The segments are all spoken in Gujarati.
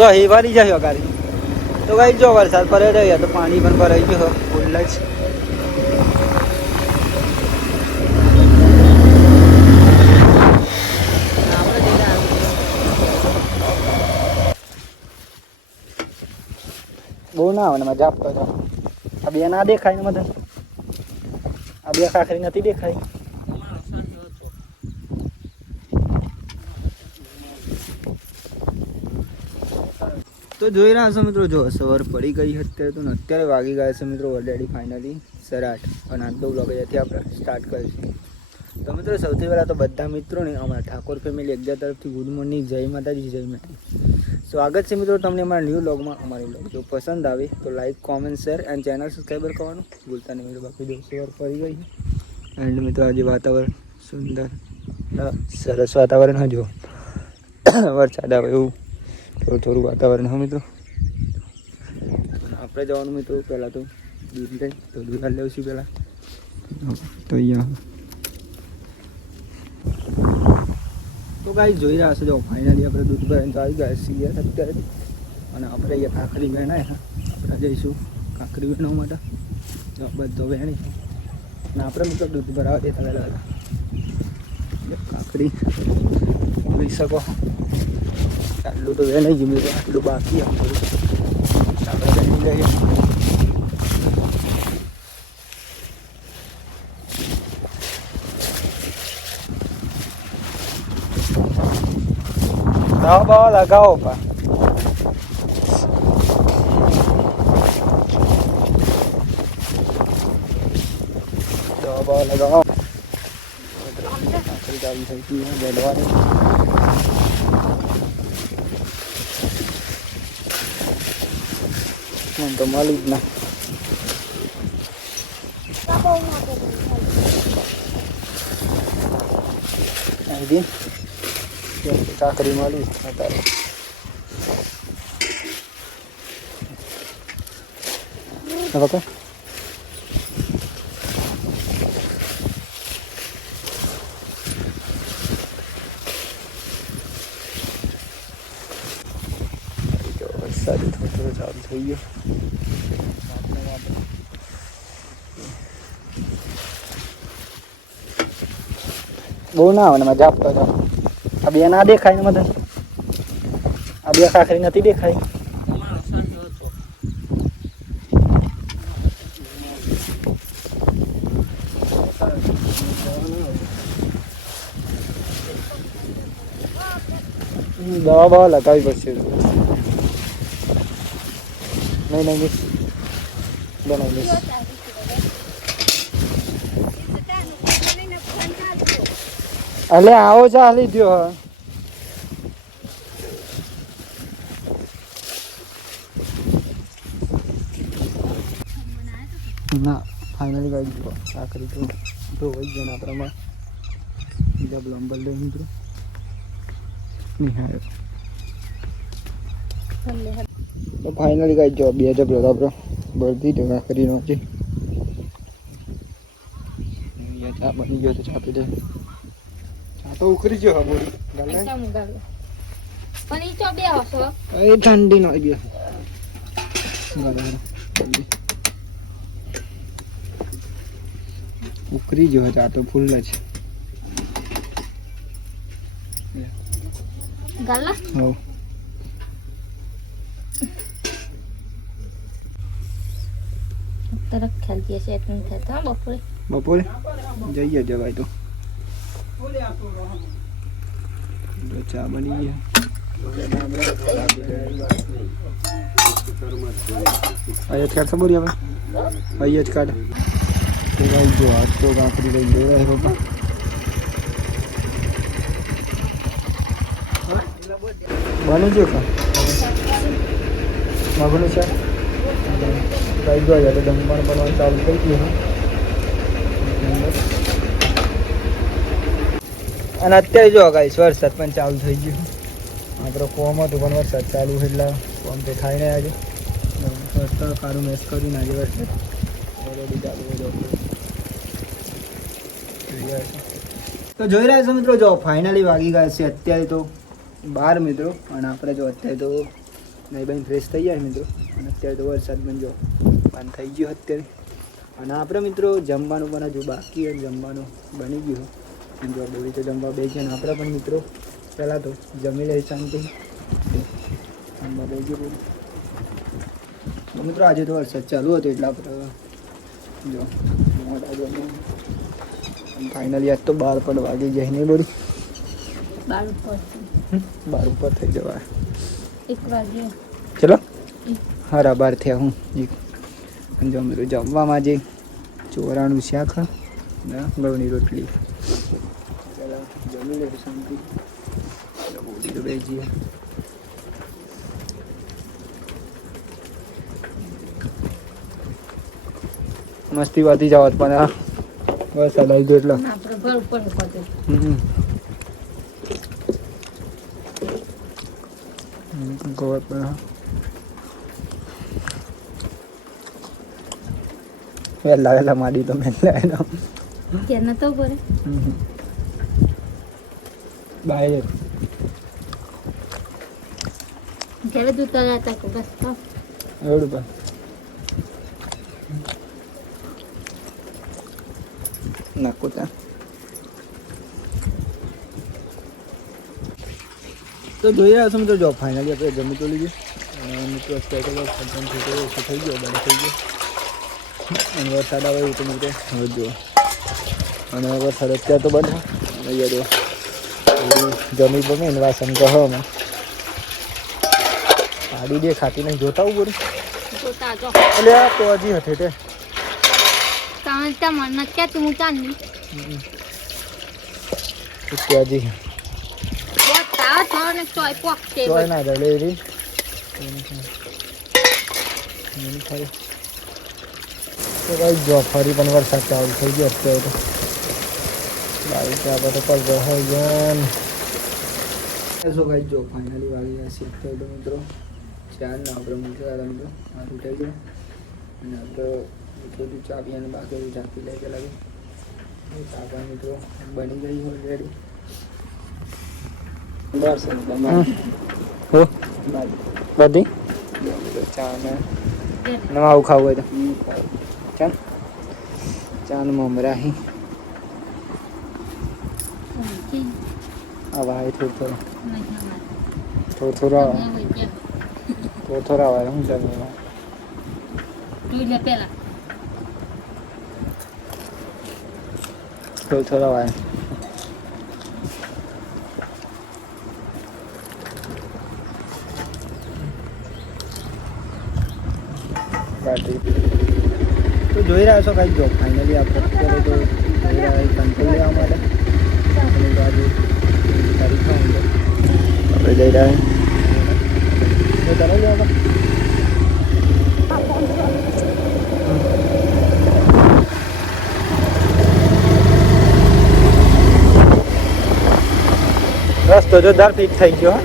તો અહીં ભરી જાય ગાડી તો ભાઈ જો વરસાદ પડે રહ્યા તો પાણી પણ ભરાઈ ગયું ફૂલ જ બહુ ના આવે ને મજા આપતો હતો આ બે ના દેખાય ને મદન આ બે કાંકરી નથી દેખાય તો જોઈ રહ્યા છો મિત્રો જો સવાર પડી ગઈ અત્યારે તો અત્યારે વાગી ગયા છે મિત્રો ઓલરેડી ફાઇનલી 8:30 અને આજનો બ્લોગ અહીંયાથી આપણે સ્ટાર્ટ કરીશું તો મિત્રો સૌથી પહેલાં તો બધા મિત્રોને અમારા ઠાકોર ફેમિલી એકજા તરફથી ગુડ મોર્નિંગ જય માતાજી જય માતા સ્વાગત છે મિત્રો તમને અમારા ન્યૂ બ્લોગમાં અમારી બ્લોગ જો પસંદ આવે તો like comment share and channel subscriber કરવાનું ભૂલતા નહીં મિત્રો બાકી જો સવાર પડી ગઈ એન્ડ મિત્રો આજે વાતાવરણ સુંદર સરસ વાતાવરણ હજુ વરસાદ આવે એવું થોડું વાતાવરણ હા મિત્રો આપણે જવાનું મિત્રો પહેલાં તો દૂધ લઈ તો દૂધ લેવું છું પહેલાં તો અહીંયા તો કાંઈ જોઈ રહ્યા છો જો ફાઇનલી આપણે દૂધ ભરાઈને તો આવી ગયા છીએ અત્યારે અને આપણે અહીંયા કાંકરી વેણાય આપણે જઈશું કાંકરી વેણવા માટે બધો વેણી અને આપણે મિત્રો દૂધ ભરાવા દેતા પહેલાં કાંકરી જોઈ શકો આટલું તો વેણાઈ ગયું મિત્રો આટલું બાકી આપણે વેણી લઈએ દવા બવા લગાવો પા દવા બવા લગાવો ચાલુ થઈ ગઈ બેડવાની મને તો મળી જ ના કાંકરી મળી અત્યારે ઓકે વરસાદ થોડો ચાલુ થઈ ગયો બહુ ના આવે ને મજા આપતો હતો આ બે ના દેખાય ને મદન આ બે કાંકરી નથી દેખાય દવા બવા લગાવી પડશે નહીં મિસ બનાવી મિસ અલે આવો ચાલી ગયો ના ફાઇનલી ગાડી જો આખરી તો વહી ગયા આપણામાં બીજા બ્લમ્બર લઈ મિત્રો નહીં તો ફાઇનલી ગાડી જો બે જબલો આપણો બળદી તો આખરીનો છે ચા બની ગયો તો ચા પી દે તો ઉખરી ગયો હા બોડી ગાલે પણ ઈ ચો બે હસો એ ઠંડી નો ગયો ગાલે ઉખરી ગયો ચા તો ફૂલ જ ગાલા હો તરક ખેલતી છે એટલે થતા બપોરે જઈએ જવાય તો ચા બની ગઈ અહીંયા જ કાઢ બોરી હવે અહીંયા જ કાઢ જો આજ તો કાંકરી લઈ દે રહ્યા પપ્પા બની ગયો કા મગનું છે કઈ ગયો તો જમવાનું બનવાનું ચાલુ થઈ ગયું અને અત્યારે જો ગાઈસ વરસાદ પણ ચાલુ થઈ ગયો આપણે ફોર્મ હતું પણ વરસાદ ચાલુ એટલે ફોર્મ તો થાય ને આજે રસ્તા કારું મેસ કરીને આજે વરસાદ ઓલરેડી ચાલુ હોય તો જોઈ રહ્યા છો મિત્રો જો ફાઇનલી વાગી ગયા છે અત્યારે તો 12 મિત્રો અને આપણે જો અત્યારે તો નહીં ભાઈ ફ્રેશ થઈ જાય મિત્રો. અને અત્યારે તો વરસાદ પણ જો બંધ થઈ ગયો અત્યારે. અને આપણે મિત્રો જમવાનું પણ હજુ બાકી હોય, જમવાનું બની ગયું મિત્રો. બોલી તો જમવા બે છે ને આપણે પણ મિત્રો પહેલાં તો જમી લઈ શાંતિ. જમવા બે ગયું મિત્રો. આજે તો વરસાદ ચાલુ હતો એટલે આપણે જો ફાઇનલી આજ તો 12 પણ વાગી જાય નહીં બોલી. 12 ઉપર થઈ જવાય. 1 વાગે ચલો હારા 12 થયા. હું જો મિત્રો જમવામાં જે ચોરાનું શાક ને ઘઉંની રોટલી. ચાલો જમી લે શાંતિ. બોલી તો બે જઈએ. મસ્તી વાતી જવાત પણ વરસાદ આવી ગયો એટલે ગોળ પણ વહેલા માડી તો મેં લાવ્યો ક્યાં નતો પડે બહાર ઘરે જૂતા જતા કે બસ તો એવડું પણ નાખો ત્યાં. તો જોઈ રહ્યા છો મિત્રો. જો ફાઇનલી આપણે જમી તો લીધું. મિત્રો સ્ટેટસ ઓછો થઈ ગયો, બંધ થઈ ગયો. અને વરસાદ આવે એવું તો મિત્રો હવે જુઓ. અને વરસાદ અત્યારે તો બંધ. અહીંયા જો જમી બમે ને વાસણ કહો ને પાડી દે ખાતી નહીં. જોતા આવું બોલું એટલે આ તો હજી હઠે તે મને ક્યાં તું ચાંદી ત્યાજી ચોય ના દે તો ભાઈ જો ફરી પણ વરસાદ ચાલુ થઈ ગયો અત્યારે તો. બાવીસ ત્યાં બધો પડતો હોય ગયા શું ભાઈ. જો ફાઇનલી વાગી ગયા છે અત્યારે તો મિત્રો 4 ના આપણે મૂકેલા મિત્રો આ ઉઠાઈ ગયો. અને આપણે થોડું ચા પીને બાકી ચા પી લે પેલા ચા પણ મિત્રો બની ગઈ ઓલરેડી. બધી ચા ને આવું ખાવું હોય તો ચાલ ચા ને મમરાહી આવા હોય થોડું આવે શું ચાલ થોડા આવે. તો જોઈ રહ્યા છો કાંઈ જો ફાઇનલી આપણે અત્યારે તો જઈ રહ્યા કંટ્રોલ લેવા માટે. આજે તારીખ આપણે જઈ રહ્યા તો તારે જવા રસ્તો જોરદાર ફિટ થઈ ગયો.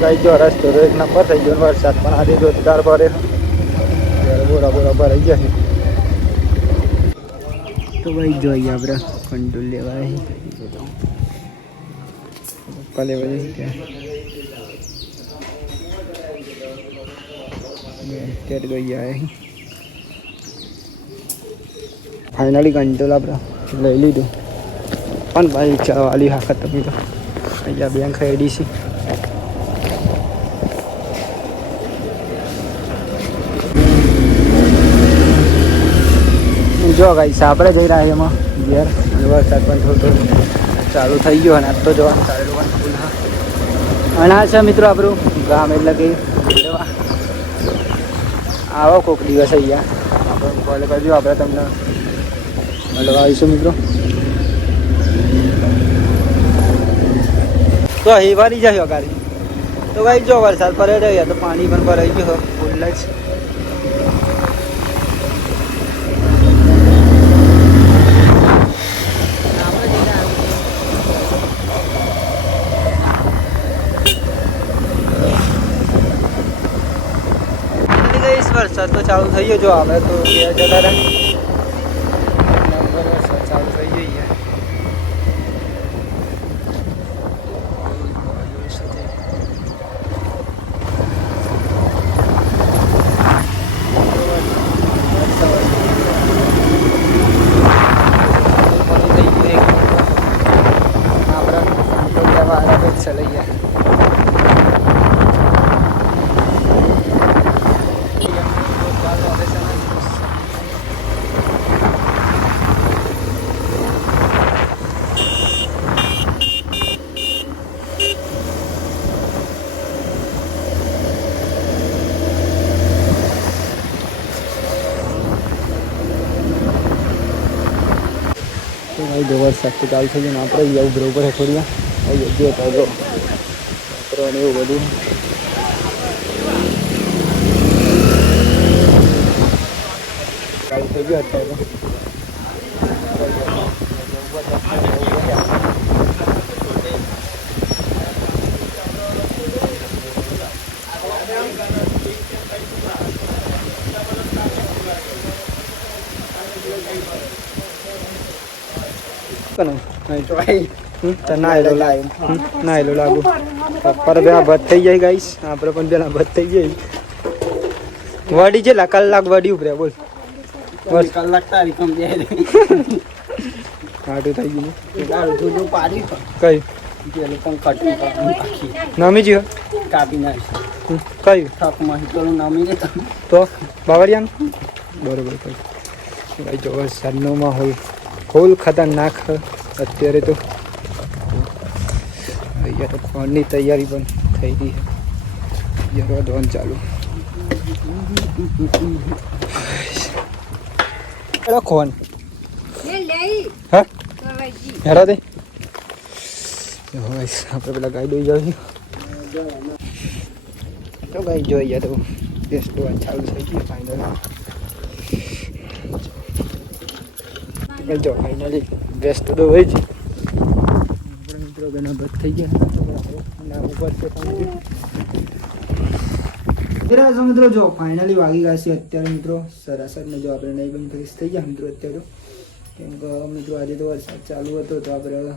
ભાઈ જો રસ્તો તો એક નંબર થઈ ગયો. વરસાદ પણ આજે જોરદાર પડે. બોરા ભરાઈ ગયા છે. તો ભાઈ જોઈએ આપણે કંટ્રોલ લેવાય પપ્પા લેવા જઈએ ત્યાં અત્યારે ગઈ આવે. ફાઇનલી કંટ્રોલ આપણે લઈ લીધું. પણ ભાઈ ચાલી હાકત તમે તો અહીંયા બેંક એડીસી જો ગાઈસ આપણે જઈ રહ્યા એમાં ઘેર. અને વરસાદ પણ થોડો ચાલુ થઈ ગયો. અને આજ તો જોવાનું ચાલેલું પણ ફૂલ. અને આ છે મિત્રો આપણું ગામ એટલે કે આવો કોઈક દિવસ અહીંયા આપણે કોલ કરજો. આપણે તમને મળવા આવીશું મિત્રો. તો હેવાની જાય ગાડી તો ભાઈ જો વરસાદ પડે રહ્યા તો પાણી પણ ભરાઈ ગયો ફૂલ જ. વરસાદ તો ચાલુ થઈ ગયો. જો આપણે તો જતા રહ્યા વરસાદ ચાલુ થઈ ગયો. જો વરસાદ તો ચાલુ થઈ ગયો ને આપણે અહીંયા ઉભરો ઉપર થોડી જો તો જો ને એવું બધું ચાલુ થઈ ગયો અત્યારે નાયલો લાગુ પર પેલા ભત થઈ જાય ગાઈસ આપણે પણ પેલા ભત થઈ જાય વડી છે કલાક વડી ઉપરે બોલ બસ કલાક તારી કમ જાય કાઢું થઈ ગયું કઈ નામી જી કાપી નાખી કઈ તો બાવરિયાન બરોબર કઈ ભાઈ જો વરસાદનો માહોલ ફૂલ ખતરનાક અત્યારે તો અહીંયા તો ખોળની તૈયારી પણ થઈ ગઈ છે ધોન ચાલુ ખોન હા હેરા દે આપણે પેલા ગાઈ દઈ જાવ તો ગાઈ જોઈએ તો ટેસ્ટ ધોન ચાલુ થઈ ગયું ફાઇનલ જો ફાઇનલી બેસ્ટ તો હોય જ મિત્રો ઘણા બધ થઈ ગયા ઉપર છે મિત્રો જો ફાઇનલી વાગી ગયા છે અત્યારે મિત્રો સરાસર જો આપણે નહીં બંધ ફ્રેશ થઈ ગયા મિત્રો અત્યારે કેમ કે મિત્રો આજે તો વરસાદ ચાલુ હતો તો આપણે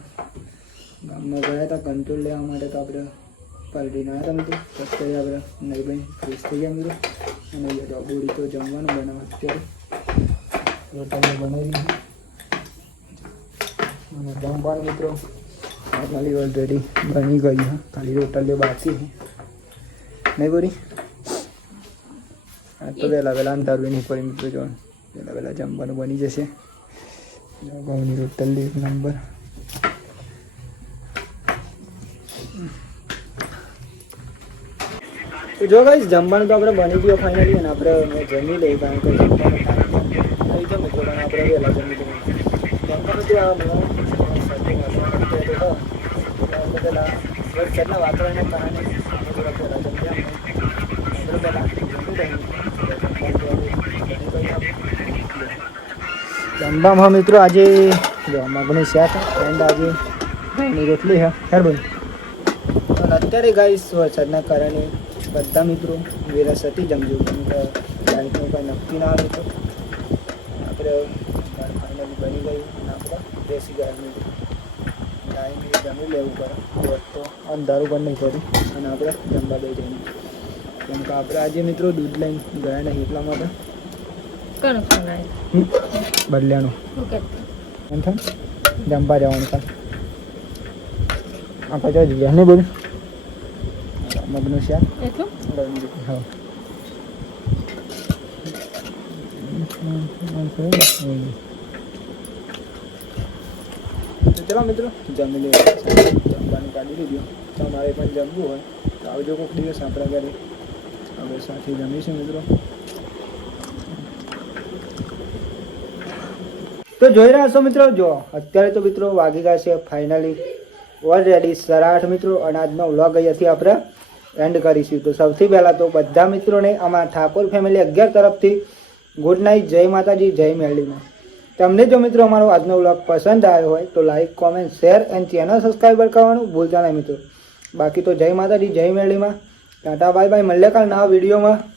ગામમાં ગયા હતા કંટ્રોલ લેવા માટે તો આપણે પલટીને આવ્યા હતા મિત્રો અત્યારે આપણે નહીં બંધ ફ્રેશ થઈ ગયા મિત્રો અને બોડી તો જમવાનું બનાવવા અત્યારે રોટલી બનાવી અને જમવાનું મિત્રો ફાઇનલી ઓલરેડી બની ગઈ હા ખાલી રોટલીઓ બાકી નહીં બોરી આ તો વહેલા અંધારું નહીં પડી મિત્રો જો વહેલા જમવાનું બની જશે ઘઉંની રોટલી એક નંબર તો જો ગાઈસ જમવાનું તો આપણે બની ગયો ફાઇનલી અને આપણે જમી લઈએ કારણ કે જમવાનું આવી જાવ મિત્રો પણ આપણે વહેલા જમી લઈએ જમવાનું તો પેલા વરસાદના વાતાવરણને કારણે જમવામાં મિત્રો આજે મગની શાક એન્ડ આજે ઘઉંની રોટલી છે હેરબન અને અત્યારે ગાઈસ વરસાદના કારણે બધા મિત્રો વેરાસતી જમજો કેમ કે લાઈટનું કંઈ નક્કી ના આવે તો આપણે ફાઇનલી બની ગયું અને આપણે બેસી ગયા મિત્રો ટાઈમ જમી લેવું પડે તો અંધારું પણ નહીં પડ્યું અને આપણે જમવા દઈ જઈને કેમ કે આપણે આજે મિત્રો દૂધ લઈને ગયા નહીં એટલા માટે બદલ્યાનું એમ થાય જમવા જવાનું થાય આપણે તો જઈએ નહીં બોલું મગનું શાક હા ચલો મિત્રો જમી લે જમવાનું કાઢી લીધું તમારે પણ જમવું હોય તો આવજો કોઈક દિવસ આપણા ઘરે આપણે સાથે જમીશું મિત્રો તો જોઈ રહ્યા છો મિત્રો જો અત્યારે તો મિત્રો વાગી ગયા છે ફાઇનલી ઓલરેડી 8:30 મિત્રો અને આજનો વ્લોગ અહીંયાથી આપણે એન્ડ કરીશું તો સૌથી પહેલાં તો બધા મિત્રોને અમારા ઠાકોર ફેમિલી 11 તરફથી ગુડ નાઇટ જય માતાજી જય મેરડીમાં તમને જો મિત્રો અમારો આજનો વ્લોગ પસંદ આવ્યો હોય તો like comment share and channel subscriber કરવાનું ભૂલતા નહીં મિત્રો બાકી તો જય માતાજી જય મેરડીમાં ટાટા બાય બાય મળીએ કાલ નવા વિડીયોમાં